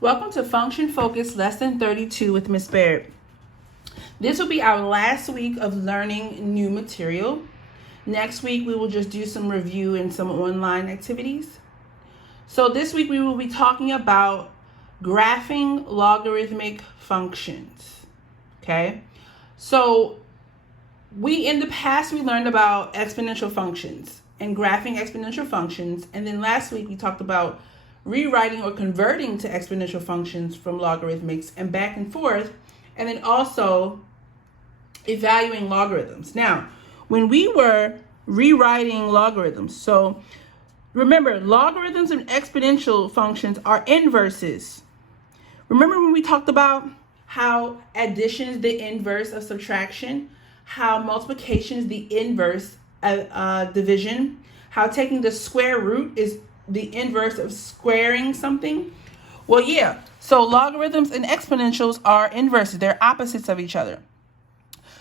Welcome to Function Focus Lesson 32 with Ms. Baird. This will be our last week of learning new material. Next week, we will just do some review and some online activities. So this week, we will be talking about graphing logarithmic functions. Okay? So in the past, we learned about exponential functions and graphing exponential functions. And then last week, we talked about rewriting or converting to exponential functions from logarithmics and back and forth, and then also evaluating logarithms. Now, when we were rewriting logarithms, so remember, logarithms and exponential functions are inverses. Remember when we talked about how addition is the inverse of subtraction, how multiplication is the inverse of division, how taking the square root is the inverse of squaring something? Well, yeah. So logarithms and exponentials are inverses. They're opposites of each other.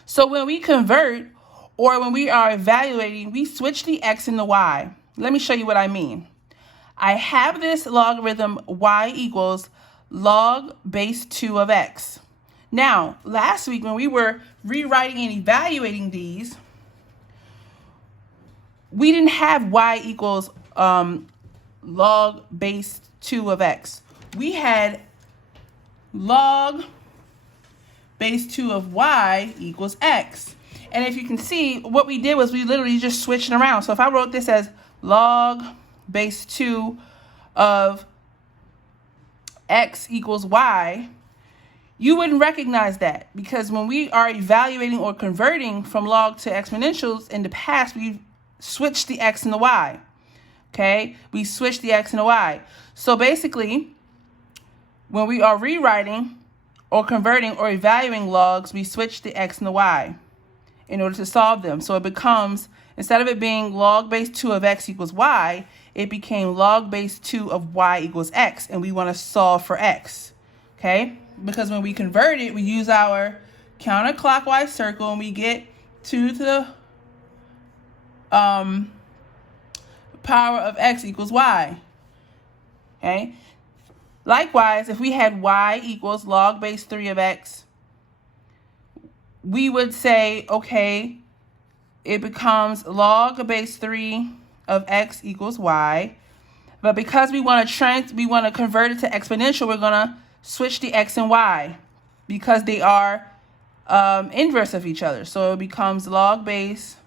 So when we convert or when we are evaluating, we switch the x and the y. Let me show you what I mean. I have this logarithm y equals log base 2 of x. Now, last week when we were rewriting and evaluating these, we didn't have y equals log base 2 of x. We had log base 2 of y equals x. And if you can see, what we did was we literally just switched it around. So if I wrote this as log base 2 of x equals y, you wouldn't recognize that, because when we are evaluating or converting from log to exponentials in the past, we've switched the x and the y. Okay, we switch the x and the y. So basically, when we are rewriting or converting or evaluating logs, we switch the x and the y in order to solve them. So it becomes, instead of it being log base 2 of x equals y, it became log base 2 of y equals x, and we want to solve for x. Okay, because when we convert it, we use our counterclockwise circle and we get 2 to the power of x equals y. Okay. Likewise, if we had y equals log base 3 of x, we would say, okay, it becomes log base 3 of x equals y. But because we want to convert it to exponential, we're going to switch the x and y because they are inverse of each other. So it becomes log base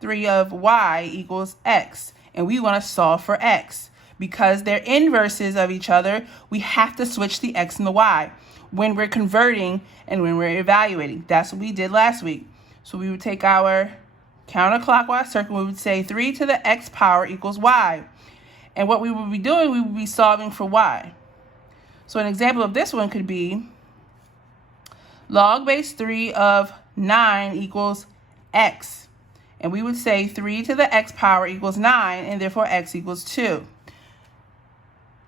3 of y equals x. And we want to solve for x. Because they're inverses of each other, we have to switch the x and the y when we're converting and when we're evaluating. That's what we did last week. So we would take our counterclockwise circle, we would say 3 to the x power equals y. And what we would be doing, we would be solving for y. So an example of this one could be log base 3 of 9 equals x. And we would say 3 to the x power equals 9, and therefore x equals 2.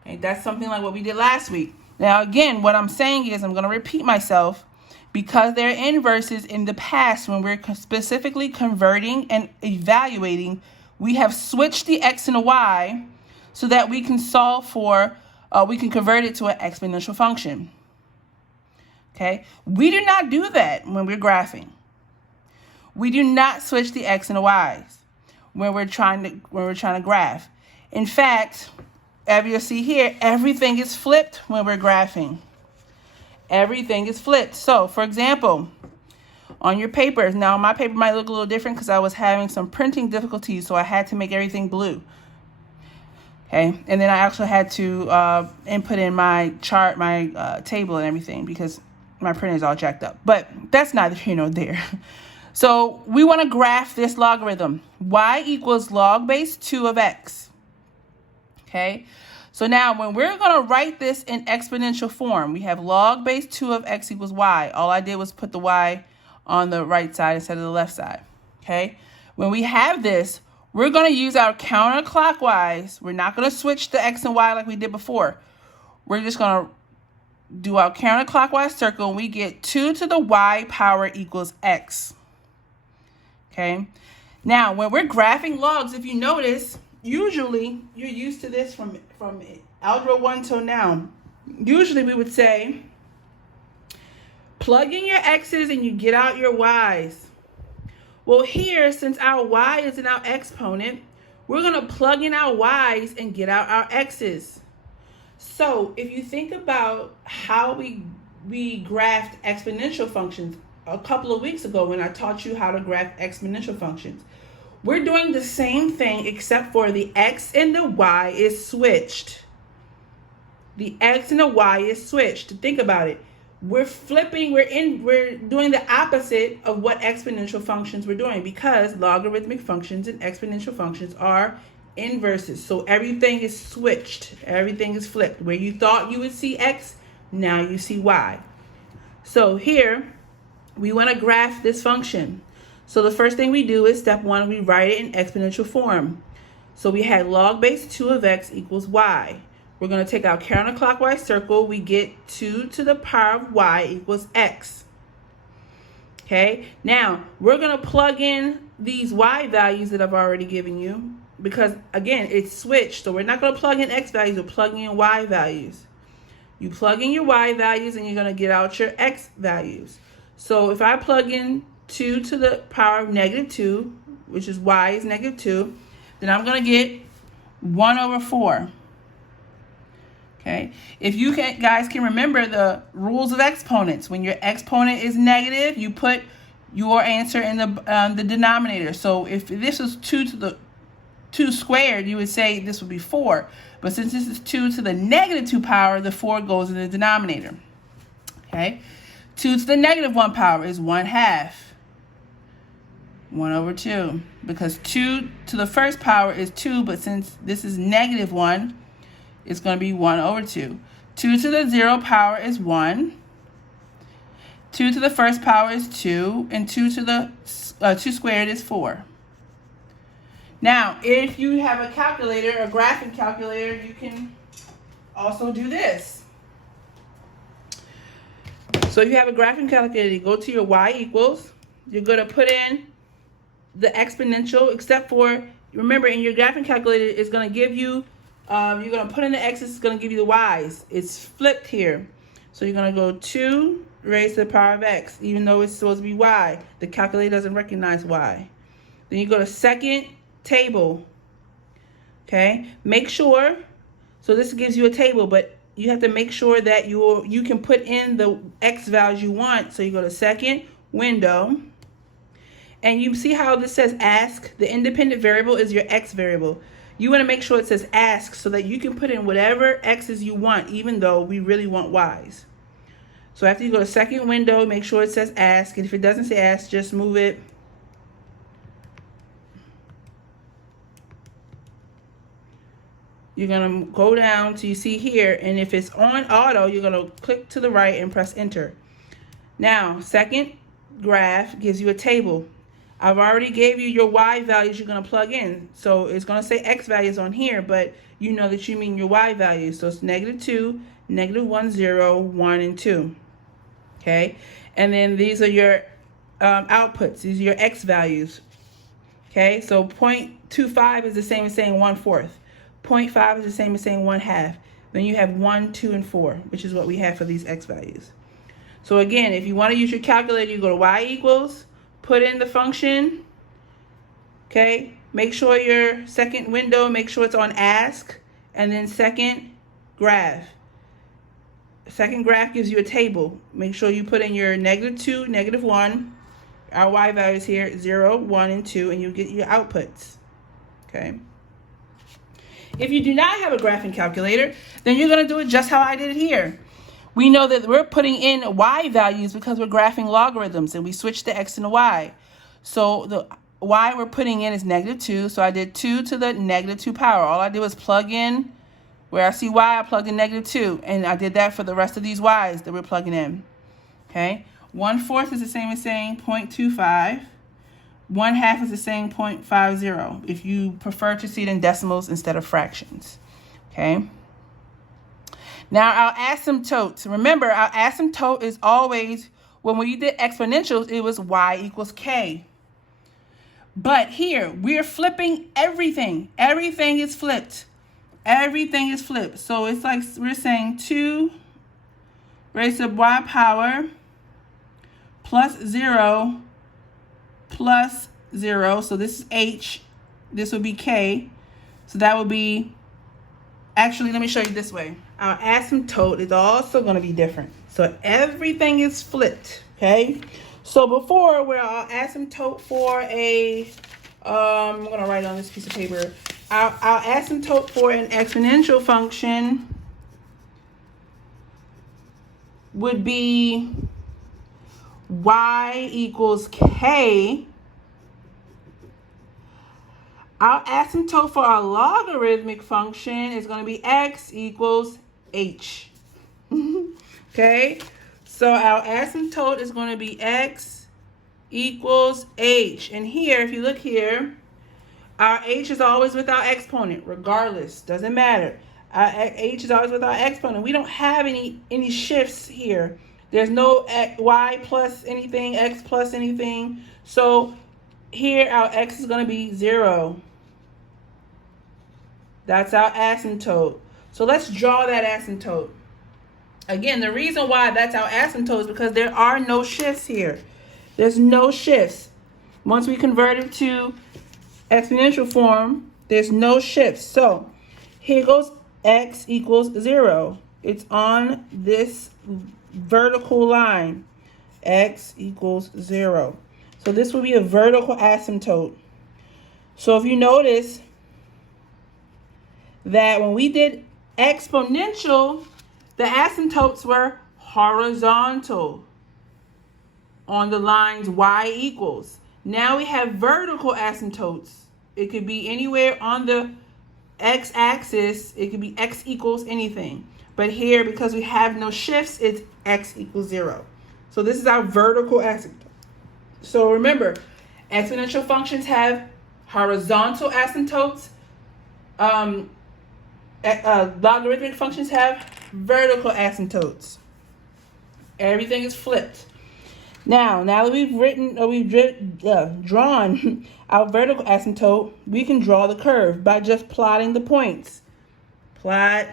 Okay, that's something like what we did last week. Now, again, what I'm saying is I'm going to repeat myself because they're inverses in the past when we're specifically converting and evaluating. We have switched the x and the y so that we can solve for, we can convert it to an exponential function. Okay, we do not do that when we're graphing. We do not switch the x and the y's when we're trying to graph. In fact, as you'll see here, everything is flipped when we're graphing. Everything is flipped. So, for example, on your papers, now my paper might look a little different because I was having some printing difficulties, so I had to make everything blue. Okay, and then I actually had to input in my chart, my table and everything because my printer is all jacked up. But that's neither here nor there. So we want to graph this logarithm. Y equals log base 2 of x. Okay, so now when we're going to write this in exponential form, we have log base 2 of x equals y. All I did was put the y on the right side instead of the left side. Okay, when we have this, we're going to use our counterclockwise. We're not going to switch the x and y like we did before. We're just going to do our counterclockwise circle, and we get 2 to the y power equals x. Okay, now when we're graphing logs, if you notice, usually you're used to this from Algebra 1 till now. usually we would say, plug in your x's and you get out your y's. Well, here, since our y is in our exponent, we're going to plug in our y's and get out our x's. So if you think about how we graphed exponential functions a couple of weeks ago when I taught you how to graph exponential functions, we're doing the same thing except for the x and the y is switched. The x and the y is switched. Think about it. We're flipping, we're doing the opposite of what exponential functions we're doing, because logarithmic functions and exponential functions are inverses. So everything is switched. Everything is flipped. Where you thought you would see x, now you see y. So here, we want to graph this function. So the first thing we do is step 1, we write it in exponential form. So we had log base 2 of x equals y. We're going to take our counterclockwise circle. We get 2 to the power of y equals x. Okay, now we're going to plug in these y values that I've already given you, because again, it's switched. So we're not going to plug in x values, we're plugging in y values. You plug in your y values and you're going to get out your x values. So if I plug in 2 to the power of -2, which is y is -2, then I'm going to get 1 over 4. Okay, if you guys can remember the rules of exponents, when your exponent is negative, you put your answer in the denominator. So if this was 2 to the 2 squared, you would say this would be 4. But since this is 2 to the -2 power, the 4 goes in the denominator. Okay, 2 to the -1 power is 1/2. 1 over 2. Because 2 to the first power is 2, but since this is -1, it's going to be 1 over 2. 2 to the 0 power is 1. 2 to the first power is 2. And 2 to the 2 squared is 4. Now, if you have a calculator, a graphing calculator, you can also do this. So if you have a graphing calculator, you go to your y equals. You're going to put in the exponential, except for, remember, in your graphing calculator, it's going to give you, you're going to put in the x's, it's going to give you the y's. It's flipped here. So you're going to go 2 raised to the power of x, even though it's supposed to be y. The calculator doesn't recognize y. Then you go to second table. Okay, make sure, so this gives you a table, but you have to make sure that you can put in the x values you want. So you go to second window, and you see how this says ask. The independent variable is your x variable. You want to make sure it says ask so that you can put in whatever x's you want, even though we really want y's. So after you go to second window, make sure it says ask, and if it doesn't say ask, just move it. You're going to go down till you see here, and if it's on auto, you're going to click to the right and press enter. Now, second graph gives you a table. I've already gave you your y values you're going to plug in. So it's going to say x values on here, but you know that you mean your y values. So it's -2, -1, 0, 1, and 2. Okay? And then these are your outputs. These are your x values. Okay? So 0.25 is the same as saying 1/4. 0.5 is the same as saying 1/2. Then you have 1, 2, and 4, which is what we have for these x values. So again, if you want to use your calculator, you go to y equals, put in the function, okay? Make sure your second window, make sure it's on ask, and then second graph. Second graph gives you a table. Make sure you put in your -2, -1, our y values here, 0, 1, and 2, and you get your outputs, okay? If you do not have a graphing calculator, then you're going to do it just how I did it here. We know that we're putting in y values because we're graphing logarithms, and we switch the x and the y. So the y we're putting in is -2, so I did 2 to the -2 power. All I did was plug in, where I see y, I plugged in -2, and I did that for the rest of these y's that we're plugging in. Okay, 1/4 is the same as saying 0.25. 1/2 is the same 0.50, if you prefer to see it in decimals instead of fractions. Okay. Now our asymptote. Remember, our asymptote is always, when we did exponentials, it was y equals k. But here, we're flipping everything. Everything is flipped. Everything is flipped. So it's like we're saying 2 raised to y power plus 0 plus 0. So this is h. This would be k. So that would be, actually, let me show you this way. Our asymptote is also going to be different. So everything is flipped, okay? So before, where our asymptote for a, I'm going to write on this piece of paper. Our asymptote for an exponential function would be y equals k. Our asymptote for our logarithmic function is going to be x equals h. Okay? So our asymptote is going to be x equals h. And here, if you look here, our h is always with our exponent, regardless. Doesn't matter. Our h is always with our exponent. We don't have any shifts here. There's no y plus anything, x plus anything. So here our x is going to be 0. That's our asymptote. So let's draw that asymptote. Again, the reason why that's our asymptote is because there are no shifts here. There's no shifts. Once we convert it to exponential form, there's no shifts. So here goes x equals 0. It's on this vertical line. X equals 0. So this will be a vertical asymptote. So if you notice that when we did exponential, the asymptotes were horizontal on the lines y equals. Now we have vertical asymptotes. It could be anywhere on the x-axis. It could be x equals anything. But here, because we have no shifts, it's x equals 0. So this is our vertical asymptote. So remember, exponential functions have horizontal asymptotes. Logarithmic functions have vertical asymptotes. Everything is flipped. Now that we've drawn our vertical asymptote, we can draw the curve by just plotting the points. Plot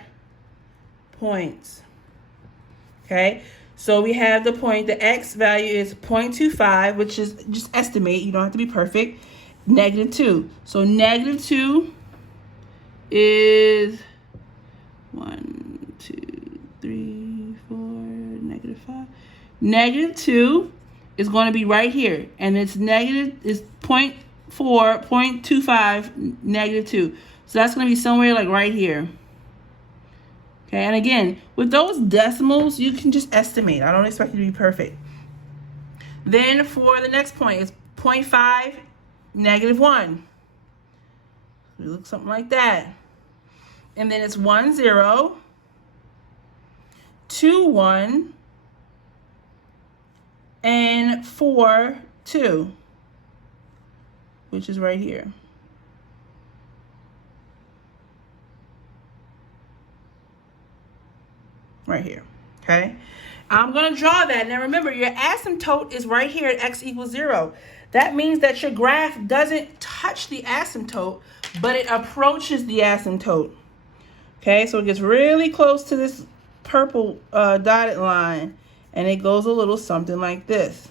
points. Okay, so we have the point, the x value is 0.25, which is just estimate, you don't have to be perfect, -2. So -2 is 1, 2, 3, 4, -5. -2 is going to be right here, and it's negative is 0.4, 0.25, -2. So that's going to be somewhere like right here. Okay, and again, with those decimals, you can just estimate. I don't expect you to be perfect. Then for the next point, it's 0.5, -1. It looks something like that. And then it's 1, 0, 2, 1, and 4, 2, which is right here. Right here, okay? I'm going to draw that. Now remember, your asymptote is right here at x equals 0. That means that your graph doesn't touch the asymptote, but it approaches the asymptote. Okay, so it gets really close to this purple dotted line, and it goes a little something like this.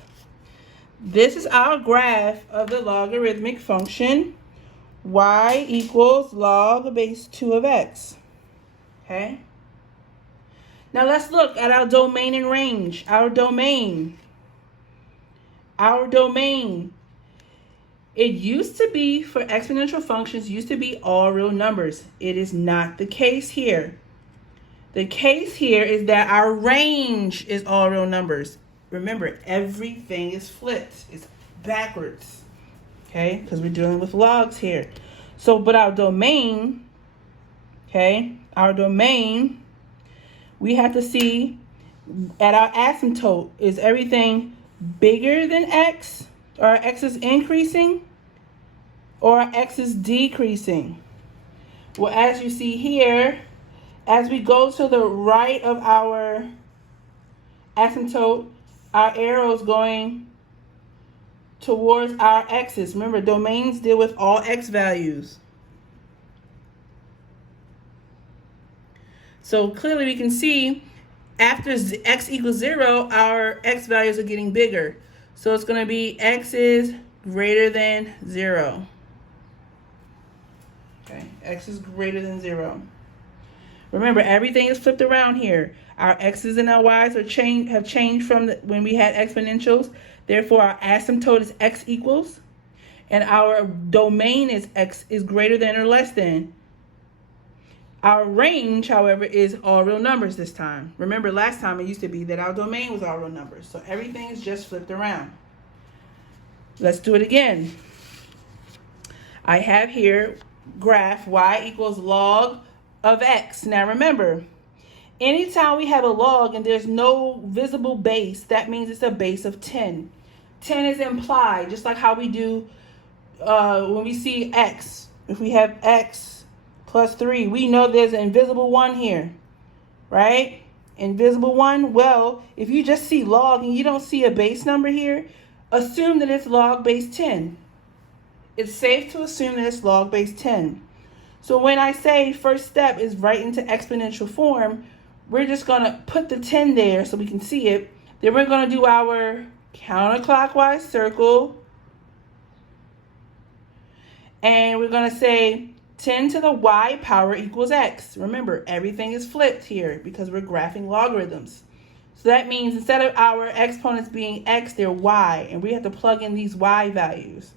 This is our graph of the logarithmic function y equals log base 2 of x. Okay? Now let's look at our domain and range. Our domain. It used to be, for exponential functions, used to be all real numbers. It is not the case here. The case here is that our range is all real numbers. Remember, everything is flipped. It's backwards. Okay? Because we're dealing with logs here. So, but our domain, okay, we have to see at our asymptote, is everything bigger than x, or x is increasing, or x is decreasing? Well, as you see here, as we go to the right of our asymptote, our arrow is going towards our x's. Remember, domains deal with all x values. So clearly we can see after x equals 0, our x values are getting bigger. So it's going to be x is greater than 0. Okay, x is greater than 0. Remember, everything is flipped around here. Our x's and our y's have changed from when we had exponentials. Therefore, our asymptote is x equals, and our domain is x is greater than or less than. Our range, however, is all real numbers this time. Remember, last time it used to be that our domain was all real numbers. So everything is just flipped around. Let's do it again. I have here graph y equals log of x. Now remember, anytime we have a log and there's no visible base, that means it's a base of 10. 10 is implied, just like how we do when we see x. If we have x plus 3, we know there's an invisible 1 here, right? Invisible 1. Well, if you just see log and you don't see a base number here, assume that it's log base 10. It's safe to assume that it's log base 10. So when I say first step is right into exponential form, we're just going to put the 10 there so we can see it. Then we're going to do our counterclockwise circle. And we're going to say 10 to the y power equals x. Remember, everything is flipped here because we're graphing logarithms. So that means instead of our exponents being x, they're y. And we have to plug in these y values.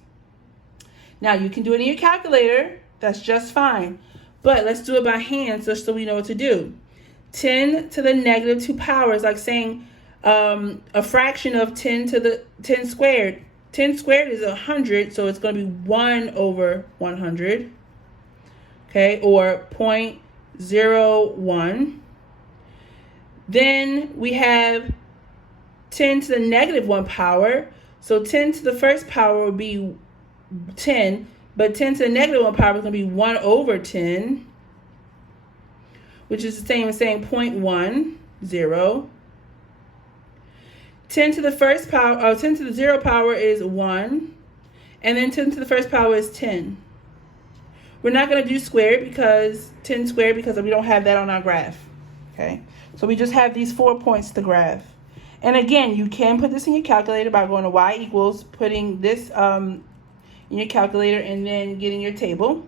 Now, you can do it in your calculator. That's just fine. But let's do it by hand just so we know what to do. 10 to the negative 2 powers, like saying a fraction of 10 to the 10 squared. 10 squared is 100, so it's going to be 1 over 100. Okay, or 0.01. Then we have 10 to the negative 1 power. So 10 to the first power would be 10, but 10 to the negative 1 power is going to be 1 over 10, which is the same as saying 0.10. 10 to the first power, 10 to the 0 power is 1, and then 10 to the first power is 10. We're not going to do squared because 10 squared because we don't have that on our graph. Okay, so we just have these 4 points to graph. And again, you can put this in your calculator by going to y equals, putting this in your calculator, and then getting your table.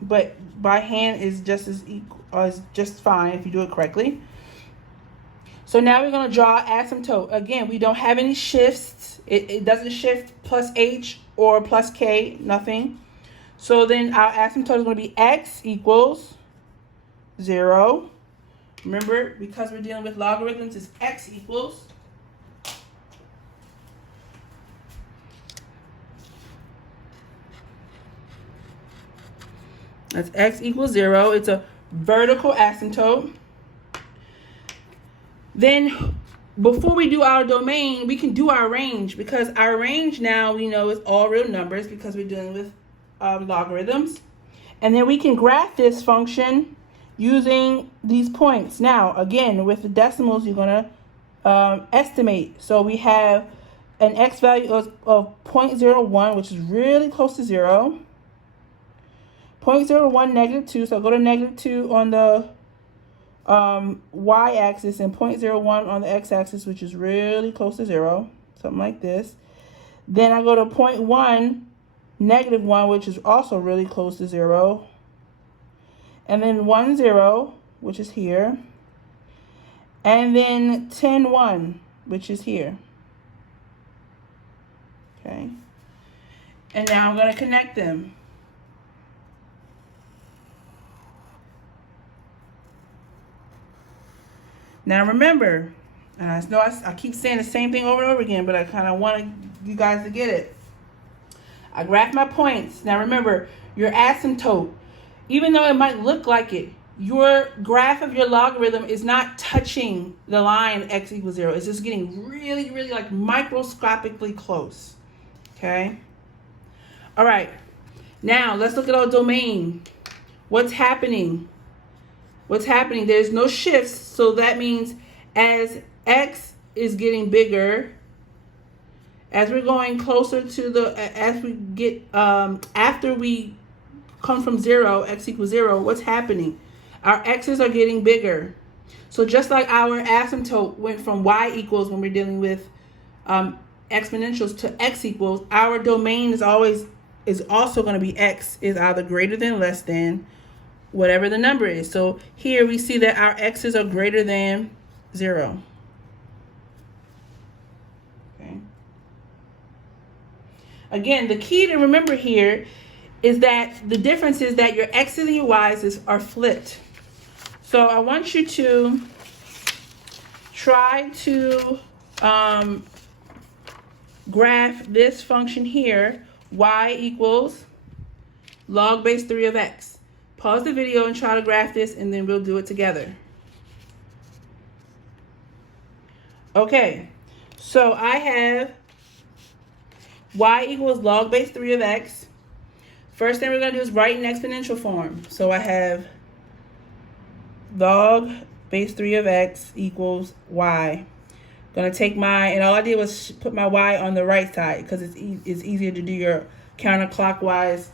But by hand is just as equal, is just fine if you do it correctly. So now we're going to draw asymptote. Again, we don't have any shifts. It doesn't shift plus h or plus k, nothing. So then our asymptote is going to be x equals 0. Remember, because we're dealing with logarithms, it's x equals. That's x equals 0. It's a vertical asymptote. Then before we do our domain, we can do our range, because our range now we know is all real numbers because we're dealing with logarithms. And then we can graph this function using these points. Now, again, with the decimals, you're going to estimate. So we have an x value of 0.01, which is really close to 0. 0.01, negative 2. So go to negative 2 on the y-axis and 0.01 on the x-axis, which is really close to 0. Something like this. Then I go to 0.1, negative 1, which is also really close to 0. And then 1, 0, which is here. And then 10, 1, which is here. Okay. And now I'm going to connect them. Now remember, and I know I keep saying the same thing over and over again, but I kind of want you guys to get it. I graph my points. Now remember, your asymptote, even though it might look like it, your graph of your logarithm is not touching the line x equals 0. It's just getting really, really like microscopically close. Okay? All right. Now let's look at our domain. What's happening? What's happening? There's no shifts, so that means as x is getting bigger, as we're going closer to the, as we get, after we come from 0, x equals 0, what's happening? Our x's are getting bigger. So just like our asymptote went from y equals when we're dealing with exponentials to x equals, our domain is also going to be x is either greater than, less than, whatever the number is. So here we see that our x's are greater than 0. Okay. Again, the key to remember here is that the difference is that your x's and your y's are flipped. So I want you to try to graph this function here, y equals log base 3 of x. Pause the video and try to graph this, and then we'll do it together. Okay, so I have y equals log base 3 of x. First thing we're going to do is write in exponential form. So I have log base 3 of x equals y. Going to take and all I did was put my y on the right side because it's easier to do your counterclockwise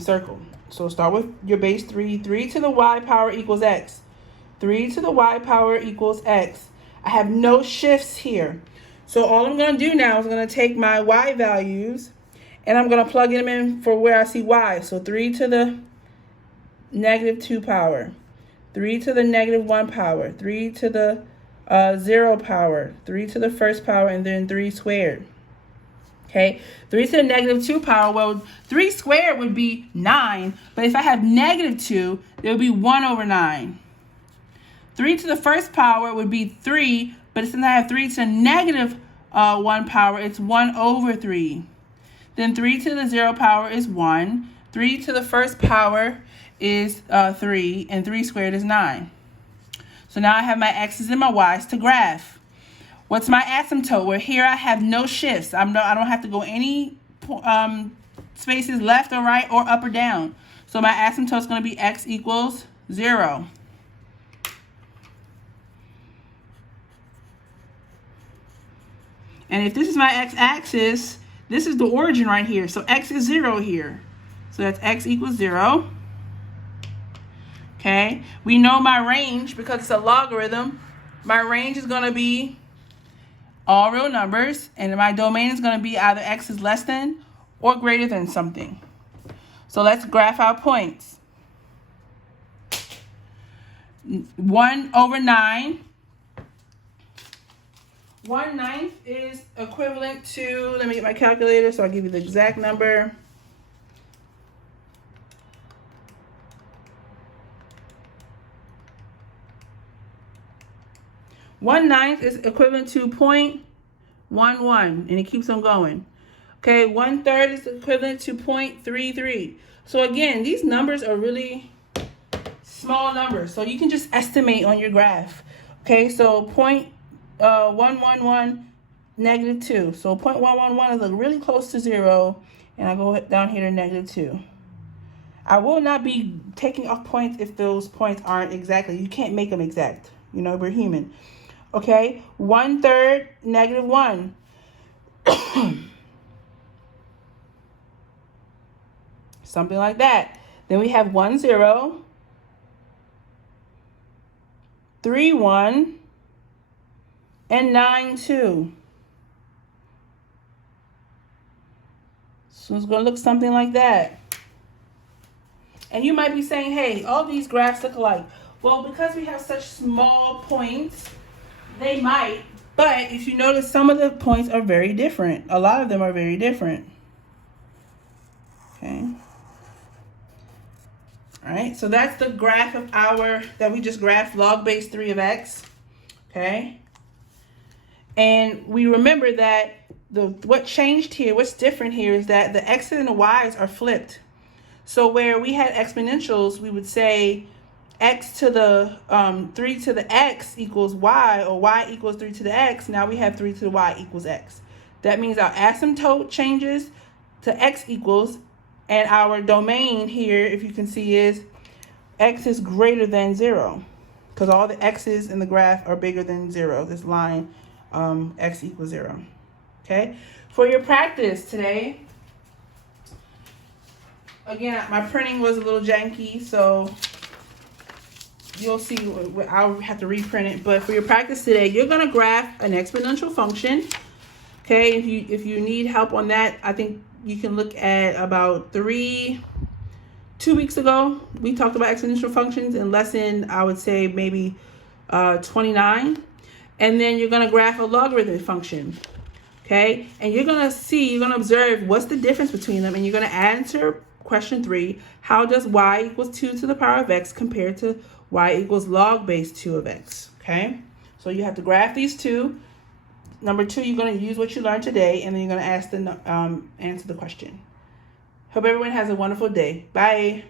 circle. So start with your base 3. 3 to the y power equals x. 3 to the y power equals x. I have no shifts here. So all I'm going to do now is I'm going to take my y values and I'm going to plug them in for where I see y. So 3 to the negative 2 power. 3 to the negative 1 power. 3 to the 0 power. 3 to the first power, and then 3 squared. Okay, 3 to the negative 2 power, well, 3 squared would be 9, but if I have negative 2, it would be 1 over 9. 3 to the first power would be 3, but since I have 3 to the negative 1 power, it's 1 over 3. Then 3 to the 0 power is 1. 3 to the first power is 3, and 3 squared is 9. So now I have my x's and my y's to graph. What's my asymptote? Well, here I have no shifts. I don't have to go any spaces left or right or up or down. So my asymptote is going to be x equals 0. And if this is my x-axis, this is the origin right here. So x is 0 here. So that's x equals 0. Okay, we know my range because it's a logarithm. My range is going to be all real numbers, and my domain is going to be either x is less than or greater than something. So let's graph our points. 1 over 9. 1/9 is equivalent to, let me get my calculator so I'll give you the exact number. 1/9 is equivalent to 0.11, and it keeps on going. Okay, 1/3 is equivalent to 0.33. So again, these numbers are really small numbers, so you can just estimate on your graph. Okay, so 0.111 negative 2. So 0.111 is really close to 0, and I go down here to negative 2. I will not be taking off points if those points aren't exactly. You can't make them exact. You know, we're human. Okay, 1/3 negative 1. Something like that. Then we have 1 0, 3 1, and 9 2. So it's going to look something like that. And you might be saying, hey, all these graphs look alike. Well, because we have such small points, they might. But if you notice, some of the points are very different. A lot of them are very different. Okay. All right, so that's the graph of that we just graphed, log base 3 of x. Okay. And we remember that what changed here, what's different here is that the x's and the y's are flipped. So where we had exponentials, we would say x to the 3 to the x equals y, or y equals 3 to the x. Now we have 3 to the y equals x. That means our asymptote changes to x equals, and our domain here, if you can see, is x is greater than 0, because all the x's in the graph are bigger than 0. This line, x equals 0. Okay, for your practice today, again, my printing was a little janky, so you'll see, I'll have to reprint it. But for your practice today, you're going to graph an exponential function. Okay, if you need help on that, I think you can look at about 2 weeks ago. We talked about exponential functions in lesson, I would say maybe 29. And then you're going to graph a logarithmic function. Okay, and you're going to observe what's the difference between them, and you're going to answer question 3. How does y equals 2 to the power of x compared to y equals log base 2 of x? Okay, so you have to graph these two. Number 2, you're going to use what you learned today, and then you're going to answer the question. Hope everyone has a wonderful day. Bye.